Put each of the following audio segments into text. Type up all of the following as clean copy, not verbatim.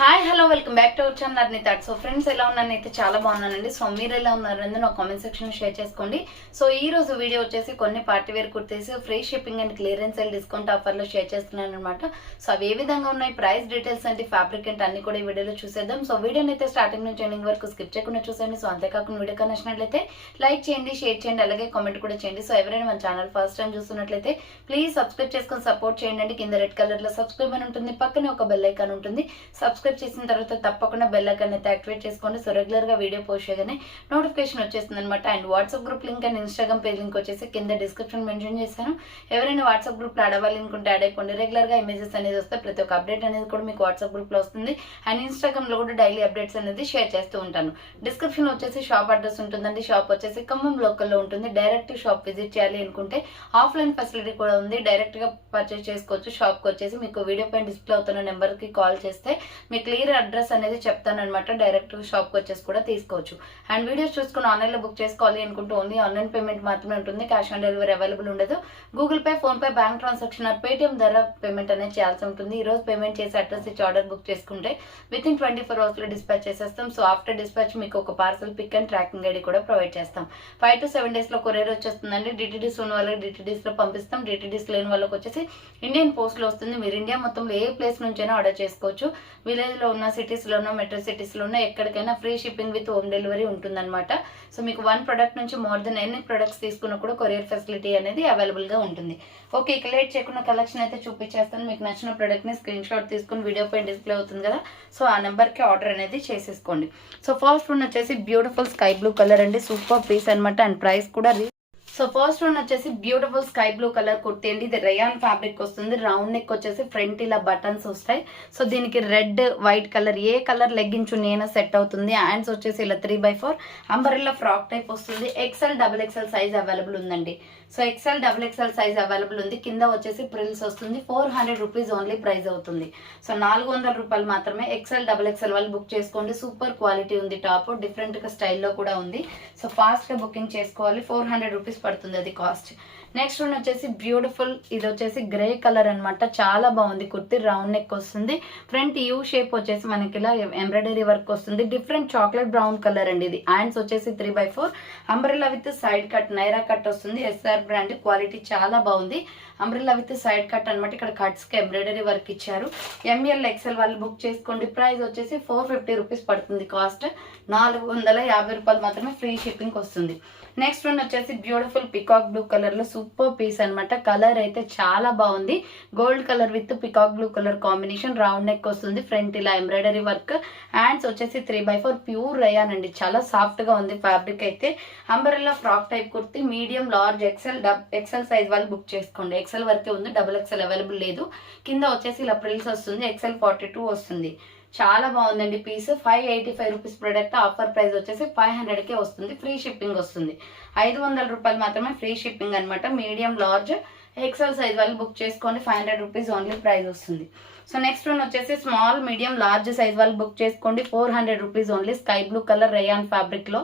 Hi hello welcome back to our channel అర్ని thought. So friends, ఎలా ఉన్నాను అయితే చాలా బాగున్నానండి. సో మీరు ఎలా ఉన్నారు అనేది నా కామెంట్ సెక్షన్ షేర్ చేసుకోండి. సో ఈ రోజు వీడియో వచ్చేసి కొన్ని party wear kurtis free shipping and clearance sale discount ఆఫర్లో షేర్ చేస్తున్నాను అనమాట. సో అవి ఏ విధంగా ఉన్నాయి, ప్రైస్ డీటెయిల్స్ అంటే ఫ్యాబ్రిక్ అంటే అన్ని కూడా ఈ వీడియోలో చూసేద్దాం. సో వీడియోని అయితే స్టార్టింగ్ నుంచి ఎండింగ్ వరకు స్కిప్ చేయకుండా చూసేయండి. సో అంతేకాకుండా వీడియో నచ్చినట్లయితే లైక్ చేయండి, షేర్ చేయండి, అలాగే కామెంట్ కూడా చేయండి. సో ఎవరైనా మన ఛానల్ ఫస్ట్ టైం చూస్తున్నట్లయితే ప్లీజ్ సబ్స్క్రైబ్ చేసుకొని సపోర్ట్ చేయండి. కింద రెడ్ కలర్ లో సబ్స్క్రైబ్ అని ఉంటుంది, పక్కనే ఒక బెల్ ఐకాన్ ఉంటుంది. సబ్స్క్రైబ్ చేసిన తర్వాత తప్పకుండా బెల్ ఐకాన్ అయితే యాక్టివేట్ చేసుకోండి. సో రెగ్యులర్ గా వీడియో పోస్ట్ చేయగానే నోటిఫికేషన్ వచ్చేస్తుంది అనమాట. And WhatsApp group link and Instagram page link వచ్చేసి కింద డిస్క్రిప్షన్ మెన్షన్ చేశాను. ఎవరైనా వాట్సాప్ గ్రూప్ లో అడవాలి అనుకుంటే యాడ్ అయిపోండి. రెగ్యులర్ గా ఇమేజెస్ అనేది వస్తే ప్రతి ఒక్క అప్డేట్ అనేది కూడా మీకు వాట్సాప్ గ్రూప్ లో వస్తుంది. అండ్ ఇన్స్టాగ్రామ్ లో కూడా డైలీ అప్డేట్స్ అనేది షేర్ చేస్తూ ఉంటాను. డిస్క్రిప్షన్ లో వచ్చేసి షాప్ అడ్రస్ ఉంటుందండి. షాప్ వచ్చేసి ఖమ్మం లోకల్ లో ఉంటుంది. డైరెక్ట్ షాప్ విజిట్ చేయాలి అనుకుంటే ఆఫ్లైన్ ఫెసిలిటీ కూడా ఉంది. డైరెక్ట్ గా పర్చేస్ చేసుకోవచ్చు. షాప్ కి వచ్చేసి మీకు వీడియో పైన డిస్ప్లే అవుతున్న నెంబర్ కి కాల్ చేస్తే మీ క్లియర్ అడ్రస్ అనేది చెప్తాను అనమాట. డైరెక్ట్ షాప్ కి వచ్చేసి కూడా తీసుకోవచ్చు. అండ్ వీడియోస్ చూసుకుని ఆన్లైన్ లో బుక్ చేసుకోవాలి అనుకుంటే ఓన్లీ ఆన్లైన్ పేమెంట్ మాత్రమే ఉంటుంది. క్యాష్ ఆన్ డెలివరీ అవైలబుల్ ఉండదు. Google Pay, PhonePe, bank transaction or Paytm ద్వారా పేమెంట్ అనేది చేయాల్సి ఉంటుంది. ఈ రోజు పేమెంట్ చేసి అడ్రస్ ఇచ్చి ఆర్డర్ బుక్ చేసుకుంటే విత్ ఇన్ 24 hours లో డిస్పాచ్ చేసేస్తాం. సో ఆఫ్టర్ డిస్పాచ్ మీకు ఒక parcel pick and tracking ID కూడా ప్రొవైడ్ చేస్తాం. 5 to 7 days లో కొరియర్ వచ్చేస్తుందండి. డిటిడిస్ ఉన్న వాళ్ళకి డిటిడిస్ లో పంపిస్తాం. డిటిడిస్ లేని వాళ్ళకి వచ్చేసి ఇండియన్ పోస్ట్ లో వస్తుంది. మీరు ఇండియా మొత్తంలో ఏ ప్లేస్ నుంచైనా ఆర్డర్ చేసుకోవచ్చు. విలేజ్ లో ఉన్న, సిటీస్ లో ఉన్న, మెట్రో సిటీస్ లో ఉన్న ఎక్కడికైనా free shipping with home delivery ఉంటుందన్నమాట. సో మీకు 1 product నుంచి మోర్ దెన్ ఎన్ని ప్రొడక్ట్స్ తీసుకున్నా కూడా కొరియర్ ఫెసిలిటీ అనేది అవైలబుల్ గా ఉంటుంది. ఓకే, ఇక లేట్ చేయకుండా కలెక్షన్ అయితే చూపించేస్తాను. మీకు నచ్చిన ప్రొడక్ట్ ని స్క్రీన్ షాట్ తీసుకుని వీడియో పైన డిస్ప్లే అవుతుంది కదా, సో ఆ నెంబర్ కి ఆర్డర్ అనేది చేసేసుకోండి. సో ఫస్ట్ వన్ వచ్చేసి బ్యూటిఫుల్ స్కై బ్లూ కలర్ అండి. సూపర్ పీస్ అనమాట. అండ్ ప్రైస్ కూడా సో ఫస్ట్ వన్ వచ్చేసి beautiful sky blue colour kurti అండి. ఇది రేయాన్ ఫ్యాబ్రిక్ వస్తుంది. రౌండ్ నెక్ వచ్చేసి ఫ్రంట్ ఇలా బటన్స్ వస్తాయి. సో దీనికి రెడ్, వైట్ కలర్ ఏ కలర్ లెగ్గించు నేను సెట్ అవుతుంది. హ్యాండ్స్ వచ్చేసి ఇలా 3/4 అంబరెల్లా ఫ్రాక్ టైప్ వస్తుంది. XL, XXL సైజ్ అవైలబుల్ ఉందండి. So XL, XXL size available ఉంది. కింద వచ్చేసి ప్రిల్స్ వస్తుంది. 400 రూపీస్ ఓన్లీ ప్రైస్ అవుతుంది. సో 400 రూపాయలు మాత్రమే. XL, XXL వాళ్ళు బుక్ చేసుకోండి. సూపర్ క్వాలిటీ ఉంది. టాప్ డిఫరెంట్ గా స్టైల్లో కూడా ఉంది. సో ఫాస్ట్ గా బుకింగ్ చేసుకోవాలి. 400 రూపీస్ పడుతుంది అది కాస్ట్. నెక్స్ట్ వన్ వచ్చేసి బ్యూటిఫుల్, ఇది వచ్చేసి గ్రే కలర్ అనమాట. చాలా బాగుంది కుర్తి. రౌండ్ నెక్ వస్తుంది. ఫ్రంట్ యూ షేప్ వచ్చేసి మనకి ఇలా ఎంబ్రాయిడరీ వర్క్ వస్తుంది. డిఫరెంట్ చాక్లెట్ బ్రౌన్ కలర్ అండి ఇది. హ్యాండ్స్ వచ్చేసి 3/4 umbrella with side cut, Naira cut వస్తుంది. SR brand. క్వాలిటీ చాలా బాగుంది. అంబ్రెల్లా విత్ సైడ్ కట్ అనమాట. ఇక్కడ కట్స్ కి ఎంబ్రాయిడరీ వర్క్ ఇచ్చారు. ML, XL వాళ్ళు బుక్ చేసుకోండి. ప్రైస్ వచ్చేసి 450 రూపీస్ పడుతుంది కాస్ట్. 450 రూపాయలు మాత్రమే ఫ్రీ షిప్పింగ్ వస్తుంది. నెక్స్ట్ వన్ వచ్చేసి బ్యూటిఫుల్ పికాక్ బ్లూ కలర్ లో సూపర్ పీస్ అనమాట. కలర్ అయితే చాలా బాగుంది. Gold colour with peacock blue colour combination. Round neck వస్తుంది. ఫ్రంట్ ఇలా ఎంబ్రాయిడరీ వర్క్. హ్యాండ్స్ వచ్చేసి 3/4 ప్యూర్ రేయాన్ అండి. చాలా సాఫ్ట్ గా ఉంది ఫ్యాబ్రిక్ అయితే. Umbrella frock type kurti. Medium, large, XL size వాళ్ళు బుక్ చేసుకోండి. XL వరకే ఉంది. XXL అవైలబుల్ లేదు. కింద వచ్చేసి ఇలా ప్రిల్స్ వస్తుంది. XL 42 వస్తుంది. చాలా బాగుందండి piece. 585 rupees product. Offer price వచ్చేసి 500కే వస్తుంది. ఫ్రీ షిప్పింగ్ వస్తుంది. 500 రూపాయలు మాత్రమే ఫ్రీ షిప్పింగ్ అనమాట. మీడియం, లార్జ్, XL సైజ్ వాళ్ళు బుక్ చేసుకోండి. 500 రూపీస్ ఓన్లీ ప్రైస్ వస్తుంది. సో నెక్స్ట్ వన్ వచ్చేసి స్మాల్, మీడియం, లార్జ్ సైజ్ వాళ్ళు బుక్ చేసుకోండి. 400 rupees only. Sky blue colour rayon fabric లో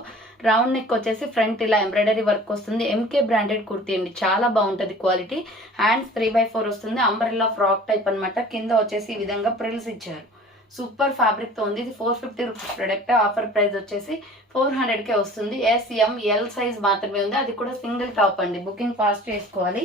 రౌండ్ నెక్ వచ్చేసి ఫ్రంట్ ఇలా ఎంబ్రాయిడరీ వర్క్ వస్తుంది. MK బ్రాండెడ్ కుర్తీ అండి. చాలా బాగుంటది క్వాలిటీ. హ్యాండ్స్ 3/4 వస్తుంది. అంబ్రెల్లా ఫ్రాక్ టైప్ అనమాట. కింద వచ్చేసి ఈ విధంగా ప్రిల్స్ ఇచ్చారు. సూపర్ ఫ్యాబ్రిక్ తో ఉంది. ఇది 450 రూపీస్ ప్రొడక్ట్. ఆఫర్ ప్రైస్ వచ్చేసి 400కే వస్తుంది. SML సైజ్ మాత్రమే ఉంది. అది కూడా సింగిల్ టాప్ అండి. బుకింగ్ ఫాస్ట్ చేసుకోవాలి.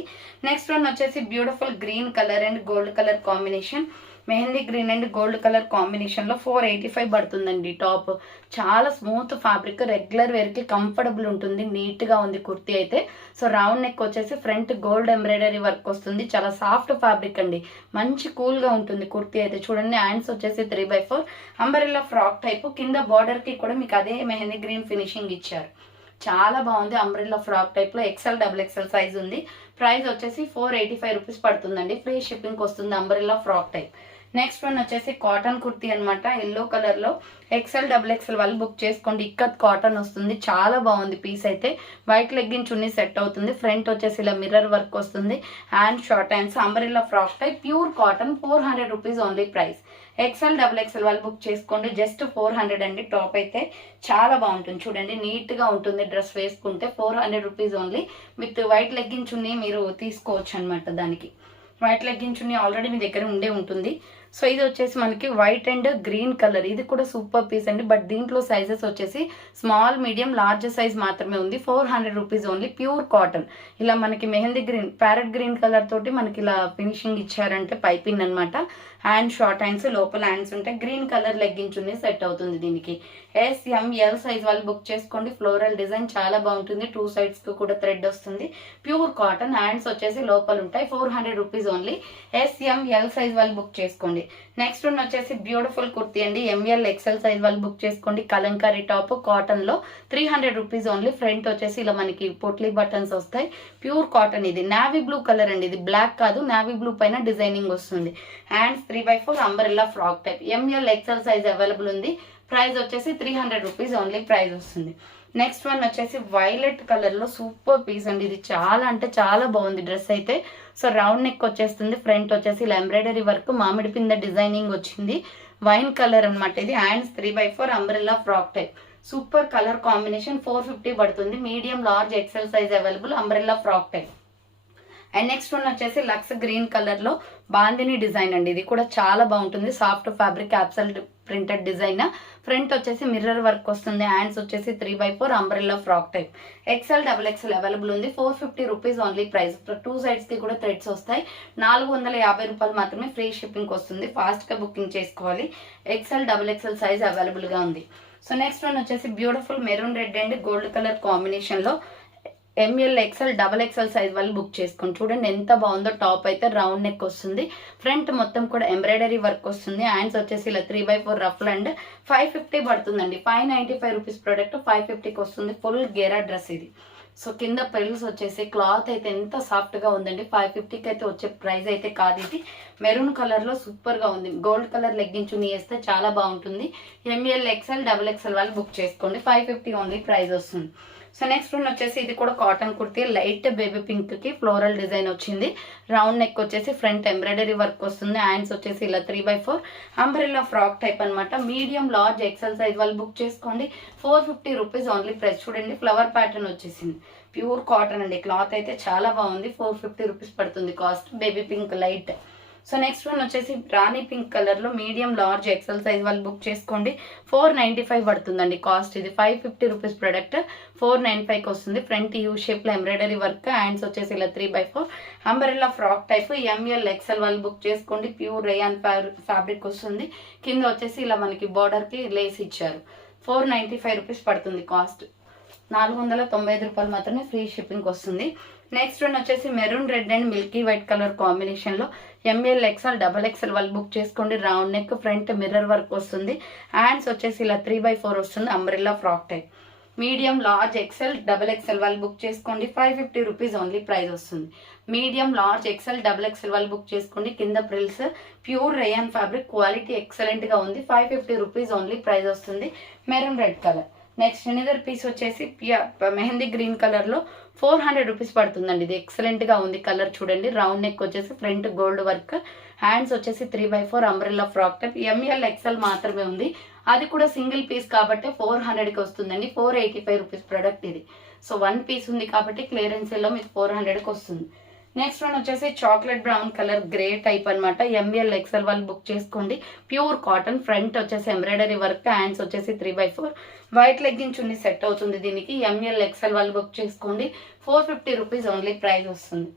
నెక్స్ట్ వన్ వచ్చేసి beautiful green colour and gold colour combination. Mehndi green and gold colour combination లో 485 పడుతుందండి టాప్. చాలా స్మూత్ ఫ్యాబ్రిక్. రెగ్యులర్ వేర్ కి కంఫర్టబుల్ ఉంటుంది. నీట్ గా ఉంది కుర్తీ అయితే. సో రౌండ్ నెక్ వచ్చేసి ఫ్రంట్ గోల్డ్ ఎంబ్రాయిడరీ వర్క్ వస్తుంది. చాలా సాఫ్ట్ ఫ్యాబ్రిక్ అండి. మంచి కూల్ గా ఉంటుంది కుర్తీ అయితే. చూడండి, హ్యాండ్స్ వచ్చేసి 3/4 అంబరెల్లా ఫ్రాక్ టైప్. కింద బార్డర్ కి కూడా మీకు అదే మెహందీ గ్రీన్ ఫినిషింగ్ ఇచ్చారు. చాలా బాగుంది. అంబ్రెల్లా ఫ్రాక్ టైప్ లో XL, XXL సైజ్ ఉంది. ప్రైస్ వచ్చేసి 485 రూపీస్ పడుతుందండి. ఫ్రీ షిప్పింగ్ వస్తుంది. Umbrella frock type. Next one వచ్చేసి కాటన్ కుర్తీ అనమాట. ఎల్లో కలర్ లో XL, XXL వాళ్ళు బుక్ చేసుకోండి. ఇక్కత్ కాటన్ వస్తుంది. చాలా బాగుంది పీస్ అయితే. వైట్ లెగ్గిన్ చున్నీ సెట్ అవుతుంది. ఫ్రంట్ వచ్చేసి ఇలా మిర్రర్ వర్క్ వస్తుంది. Hand short hands. Umbrella frock type. Pure cotton. 400 rupees only price. XL, XXL వాళ్ళు బుక్ చేసుకోండి. జస్ట్ 400 అండి. టాప్ అయితే చాలా బాగుంటుంది. చూడండి, నీట్ గా ఉంటుంది. డ్రెస్ వేసుకుంటే 400 rupees only. With white legging చున్నీ మీరు తీసుకోవచ్చు అనమాట. దానికి వైట్ లెగ్గిన్ చున్నీ ఆల్రెడీ మీ దగ్గర ఉండే ఉంటుంది. సో ఇది వచ్చేసి మనకి వైట్ అండ్ గ్రీన్ కలర్, ఇది కూడా సూపర్ పీస్ అండి. బట్ దీంట్లో సైజెస్ వచ్చేసి స్మాల్, మీడియం, లార్జ్ సైజ్ మాత్రమే ఉంది. 400 రూపీస్ ఓన్లీ. Pure cotton. ఇలా మనకి mehndi green, parrot green colour తోటి మనకి ఇలా ఫినిషింగ్ ఇచ్చారంటే పైపింగ్ అనమాట. హ్యాండ్ షార్ట్ హ్యాండ్స్, లోపల హ్యాండ్స్ ఉంటాయి. గ్రీన్ కలర్ లెగ్గింగ్స్ ఉన్నాయి, సెట్ అవుతుంది దీనికి. SML సైజ్ వాళ్ళు బుక్ చేసుకోండి. ఫ్లోరల్ డిజైన్ చాలా బాగుంటుంది. 2 sides కు కూడా థ్రెడ్ వస్తుంది. Pure cotton. హ్యాండ్స్ వచ్చేసి లోపల ఉంటాయి. 400 రూపీస్ ఓన్లీ. SML సైజ్ వాళ్ళు బుక్ చేసుకోండి. నెక్స్ట్ వన్ వచ్చేసి బ్యూటిఫుల్ కుర్తీ అండి. ML XL సైజ్ వాళ్ళు బుక్ చేసుకోండి. కలంకారీ టాప్ కాటన్ లో 300 రూపీస్ ఓన్లీ. ఫ్రంట్ వచ్చేసి ఇలా మనకి పొట్లీ బటన్స్ వస్తాయి. Pure cotton. ఇది నావీ బ్లూ కలర్ అండి. ఇది బ్లాక్ కాదు, నావీ బ్లూ పైన డిజైనింగ్ వస్తుంది. Hands 3/4 umbrella frock type. ML XL size available ఉంది. ప్రైస్ వచ్చేసి 300 రూపీస్ ఓన్లీ ప్రైస్ వస్తుంది. నెక్స్ట్ వన్ వచ్చేసి వైలెట్ కలర్ లో సూపర్ పీస్ అండి. ఇది చాలా అంటే చాలా బాగుంది డ్రెస్ అయితే. సో రౌండ్ నెక్ వచ్చేస్తుంది. ఫ్రంట్ వచ్చేసి ఇలా ఎంబ్రాయిడరీ వర్క్, మామిడి పింద డిజైనింగ్ వచ్చింది. వైన్ కలర్ అనమాట ఇది. Hands 3/4 umbrella frock type. Super colour combination. 450 పడుతుంది. Medium, large, XL size available. Umbrella frock type. And next one వచ్చేసి లక్స్ గ్రీన్ కలర్ లో బాందిని డిజైన్ అండి. ఇది కూడా చాలా బాగుంటుంది. Soft fabric, capsule printed design. Front వచ్చేసి మిర్రర్ వర్క్ వస్తుంది. హ్యాండ్స్ వచ్చేసి 3/4 umbrella frock type. XL, XXL available ఉంది. 450 రూపీస్ ఓన్లీ ప్రైస్. 2 sides కి కూడా థ్రెడ్స్ వస్తాయి. 450 రూపాయలు మాత్రమే. ఫ్రీ షిప్పింగ్ వస్తుంది. ఫాస్ట్ గా బుకింగ్ చేసుకోవాలి. XL, XXL సైజ్ అవైలబుల్ గా ఉంది. సో నెక్స్ట్ వన్ వచ్చేసి beautiful maroon red and gold colour combination లో ML XL, XXL సైజ్ వాళ్ళు బుక్ చేసుకోండి. చూడండి ఎంత బాగుందో. టాప్ అయితే రౌండ్ నెక్ వస్తుంది. ఫ్రంట్ మొత్తం కూడా ఎంబ్రాయిడరీ వర్క్ వస్తుంది. హ్యాండ్స్ వచ్చేసి ఇలా 3/4 రఫ్ అండ్ 550 పడుతుందండి. 595 రూపీస్ ప్రోడక్ట్ 550కి వస్తుంది. ఫుల్ గేరా డ్రెస్ ఇది. సో కింద పెల్స్ వచ్చేసి క్లాత్ అయితే ఎంత సాఫ్ట్ గా ఉందండి. 550కి అయితే వచ్చే ప్రైస్ అయితే కాదు ఇది. మెరూన్ కలర్ లో సూపర్ గా ఉంది. గోల్డ్ కలర్ లెగ్గించుని వేస్తే చాలా బాగుంటుంది. ML XL, XXL వాళ్ళు బుక్ చేసుకోండి. 550 ఓన్లీ ప్రైస్ వస్తుంది. సో నెక్స్ట్ వన్ వచ్చేసి ఇది కూడా cotton kurti. Light baby pink కి ఫ్లోరల్ డిజైన్ వచ్చింది. రౌండ్ నెక్ వచ్చేసి ఫ్రంట్ ఎంబ్రాయిడరీ వర్క్ వస్తుంది. హ్యాండ్స్ వచ్చేసి ఇలా 3/4 అంబ్రెల్లా ఫ్రాక్ టైప్ అనమాట. మీడియం, లార్జ్, XL సైజ్ వాళ్ళు బుక్ చేసుకోండి. 450 రూపీస్ ఓన్లీ ప్రైస్. చూడండి ఫ్లవర్ ప్యాటర్న్ వచ్చేసింది. ప్యూర్ కాటన్ అండి. క్లాత్ అయితే చాలా బాగుంది. 450 రూపీస్ పడుతుంది cost. Baby pink light. So next one వచ్చేసి రాణి పింక్ కలర్ లో మీడియం, లార్జ్, XL సైజ్ వాళ్ళు బుక్ చేసుకోండి. 495 పడుతుందండి కాస్ట్. ఇది 550 రూపీస్ ప్రొడక్ట్. 495కి వస్తుంది. ఫ్రంట్ యూ షేప్ లో ఎంబ్రాయిడరీ వర్క్. హ్యాండ్స్ వచ్చేసి ఇలా 3/4 umbrella frock type. ML XL వాళ్ళు బుక్ చేసుకోండి. ప్యూర్ రేయాన్ ఫ్యాబ్రిక్ వస్తుంది. కింద వచ్చేసి ఇలా మనకి బార్డర్ కి లేస్ ఇచ్చారు. 495 రూపీస్ పడుతుంది కాస్ట్. 495 రూపాయలు మాత్రమే. ఫ్రీ షిప్పింగ్ వస్తుంది. నెక్స్ట్ వన్ వచ్చేసి maroon red and milky white colour combination లో ML XL, XXL వాళ్ళు బుక్ చేసుకోండి. Round neck, front mirror work వస్తుంది. హ్యాండ్స్ వచ్చేసి ఇలా 3/4 వస్తుంది. Umbrella frock type. Medium, large, XL, XXL వాళ్ళు బుక్ చేసుకోండి. 550 రూపీస్ ఓన్లీ ప్రైస్ వస్తుంది. మీడియం, లార్జ్, XL, XXL వాళ్ళు బుక్ చేసుకోండి. కింద frills. Pure rayon fabric. Quality excellent గా ఉంది. 550 రూపీస్ ఓన్లీ ప్రైస్ వస్తుంది. Maroon red colour. Next another piece వచ్చేసి మెహందీ గ్రీన్ కలర్ లో 400 రూపీస్ పడుతుందండి. ఇది ఎక్సలెంట్ గా ఉంది కలర్. చూడండి రౌండ్ నెక్ వచ్చేసి ఫ్రంట్ గోల్డ్ వర్క్. హ్యాండ్స్ వచ్చేసి 3/4 umbrella frock type. ML XL మాత్రమే ఉంది. అది కూడా సింగిల్ పీస్ కాబట్టి 400కి వస్తుందండి. 485 రూపీస్ ప్రొడక్ట్ ఇది. సో 1 పీస్ ఉంది కాబట్టి క్లియరెన్స్ లో మీకు 400కి వస్తుంది. నెక్స్ట్ వన్ వచ్చేసి chocolate brown colour grey type అనమాట. ML XL వాళ్ళు బుక్ చేసుకోండి. Pure cotton. ఫ్రంట్ వచ్చేసి ఎంబ్రాయిడరీ వర్క్. హ్యాండ్స్ వచ్చేసి 3/4 వైట్ లెగ్గింగ్ చున్నీ సెట్ అవుతుంది దీనికి. ML XL వాళ్ళు బుక్ చేసుకోండి. 450 రూపీస్ ఓన్లీ ప్రైస్ వస్తుంది.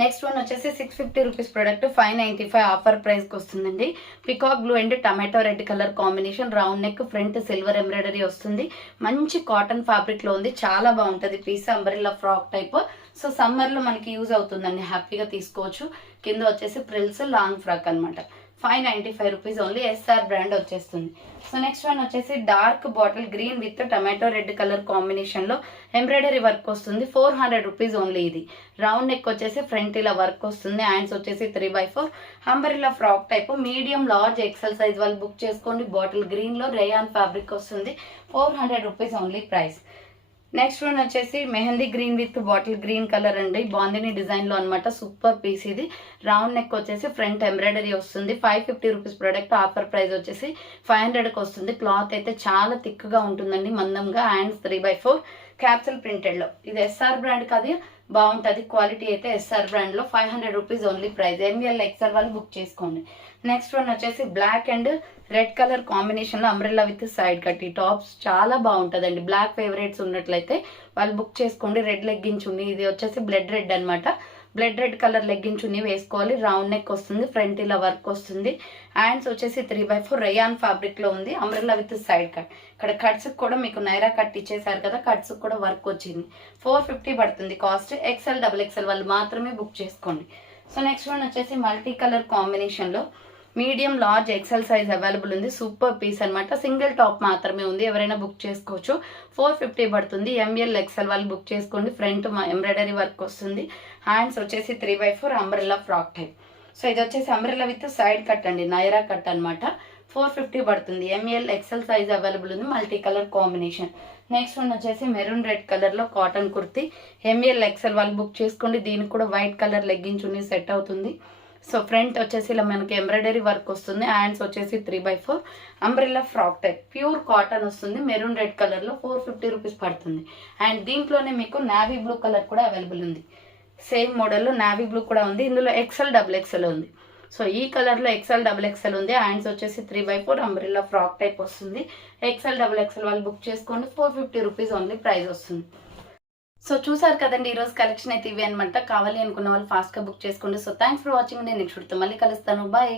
నెక్స్ట్ వన్ వచ్చేసి 650 రూపీస్ ప్రొడక్ట్ 595 ఆఫర్ ప్రైస్కి వస్తుందండి. Peacock blue and tomato red colour combination. Round neck, front silver embroidery వస్తుంది. మంచి కాటన్ ఫ్యాబ్రిక్ లో ఉంది. చాలా బాగుంటుంది piece. Umbrella frock type. So summer లో మనకి యూజ్ అవుతుందండి. హ్యాపీగా తీసుకోవచ్చు. కింద వచ్చేసి ప్రిల్స్ లాంగ్ ఫ్రాక్ అనమాట. 595 రూపీస్ ఓన్లీ. SR బ్రాండ్ వచ్చేస్తుంది. సో నెక్స్ట్ వన్ వచ్చేసి dark bottle green with tomato red colour combination లో ఎంబ్రాయిడరీ వర్క్ వస్తుంది. 400 రూపీస్ ఓన్లీ ఇది. రౌండ్ నెక్ వచ్చేసి ఫ్రంట్ ఇలా వర్క్ వస్తుంది. హ్యాండ్స్ వచ్చేసి 3/4 umbrella frock type. Medium, large, XL size వాళ్ళు బుక్ చేసుకోండి. బాటిల్ గ్రీన్ లో రేయాన్ ఫ్యాబ్రిక్ వస్తుంది. 400 rupees only price. Next one వచ్చేసి mehndi green with bottle green colour అండి. బాందిని డిజైన్ లో అనమాట. సూపర్ పీస్ ఇది. రౌండ్ నెక్ వచ్చేసి ఫ్రంట్ ఎంబ్రాయిడరీ వస్తుంది. 550 రూపీస్ ప్రొడక్ట్. ఆఫర్ ప్రైస్ వచ్చేసి 500కి వస్తుంది. క్లాత్ అయితే చాలా థిక్ గా ఉంటుందండి, మందంగా. హ్యాండ్స్ 3/4 క్యాప్సూల్ ప్రింటెడ్ లో. ఇది SR బ్రాండ్ కాదు, బాగుంటుంది. క్వాలిటీ అయితే ఎస్ఆర్ బ్రాండ్లో 500 rupees only price. M L XL వాళ్ళు బుక్ చేసుకోండి. నెక్స్ట్ వన్ వచ్చేసి బ్లాక్ అండ్ రెడ్ కలర్ కాంబినేషన్లో అంబ్రెల్లా విత్ సైడ్ కట్. ఈ టాప్స్ చాలా బాగుంటుందండి. బ్లాక్ ఫేవరెట్స్ ఉన్నట్లయితే వాళ్ళు బుక్ చేసుకోండి. రెడ్ లెగ్గిన్స్ ఉంది. ఇది వచ్చేసి బ్లడ్ రెడ్ అనమాట. బ్లడ్ రెడ్ కలర్ లెగ్గిన్స్ ఉన్ని వేసుకోవాలి. రౌండ్ నెక్ వస్తుంది, ఫ్రంట్ ఇలా వర్క్ వస్తుంది. హ్యాండ్స్ వచ్చేసి 3/4 రేయాన్ ఫ్యాబ్రిక్ లో ఉంది. Umbrella with side cut. ఇక్కడ కట్స్ కూడా మీకు నైరా కట్ ఇచ్చేసారు కదా, కట్స్ కూడా వర్క్ వచ్చింది. 450 పడుతుంది కాస్ట్. XL XXL వాళ్ళు మాత్రమే బుక్ చేసుకోండి. సో నెక్స్ట్ వన్ వచ్చేసి మల్టీ కలర్ కాంబినేషన్ లో medium large XL size available ఉంది. సూపర్ పీస్ అనమాట. సింగిల్ టాప్ మాత్రమే ఉంది. ఎవరైనా బుక్ చేసుకోవచ్చు. 450 పడుతుంది. ML XL వాళ్ళు బుక్ చేసుకోండి. ఫ్రంట్ ఎంబ్రాయిడరీ వర్క్ వస్తుంది. హ్యాండ్స్ వచ్చేసి 3/4 అంబ్రెల్లా ఫ్రాక్ టైప్. సో ఇది వచ్చేసి అంబ్రెల్లా విత్ సైడ్ కట్ అండి, నైరా కట్ అనమాట. 450 పడుతుంది. ML XL సైజ్ అవైలబుల్ ఉంది. Multi colour combination. Next one వచ్చేసి మెరూన్ రెడ్ కలర్ లో కాటన్ కుర్తీ. ML XL వాళ్ళు బుక్ చేసుకోండి. దీనికి కూడా వైట్ కలర్ లెగ్గిన్స్ ఉన్ని సెట్ అవుతుంది. సో ఫ్రంట్ వచ్చేసి ఇలా మనకి ఎంబ్రాయిడరీ వర్క్ వస్తుంది. హ్యాండ్స్ వచ్చేసి 3/4 umbrella frock type. Pure cotton వస్తుంది. మెరూన్ రెడ్ కలర్ లో 450 రూపీస్ పడుతుంది. అండ్ దీంట్లోనే మీకు నావీ బ్లూ కలర్ కూడా అవైలబుల్ ఉంది. సేమ్ మోడల్లో నావీ బ్లూ కూడా ఉంది. ఇందులో XL XXL ఉంది. సో ఈ కలర్ లో XL XXL ఉంది. హ్యాండ్స్ వచ్చేసి 3/4 అంబ్రెల్లా ఫ్రాక్ టైప్ వస్తుంది. XL XXL వాళ్ళు బుక్ చేసుకోండి. 450 రూపీస్ ఓన్లీ ప్రైస్ వస్తుంది. సో చూసారు కదండి, ఈరోజు కలెక్షన్ అయితే ఇవి అనమాట. కావాలి అనుకున్న వాళ్ళు ఫాస్ట్గా బుక్ చేసుకోండి. So thanks for watching. నేను నెక్స్ట్ వీడియోతో మళ్ళీ కలుస్తాను. బాయ్.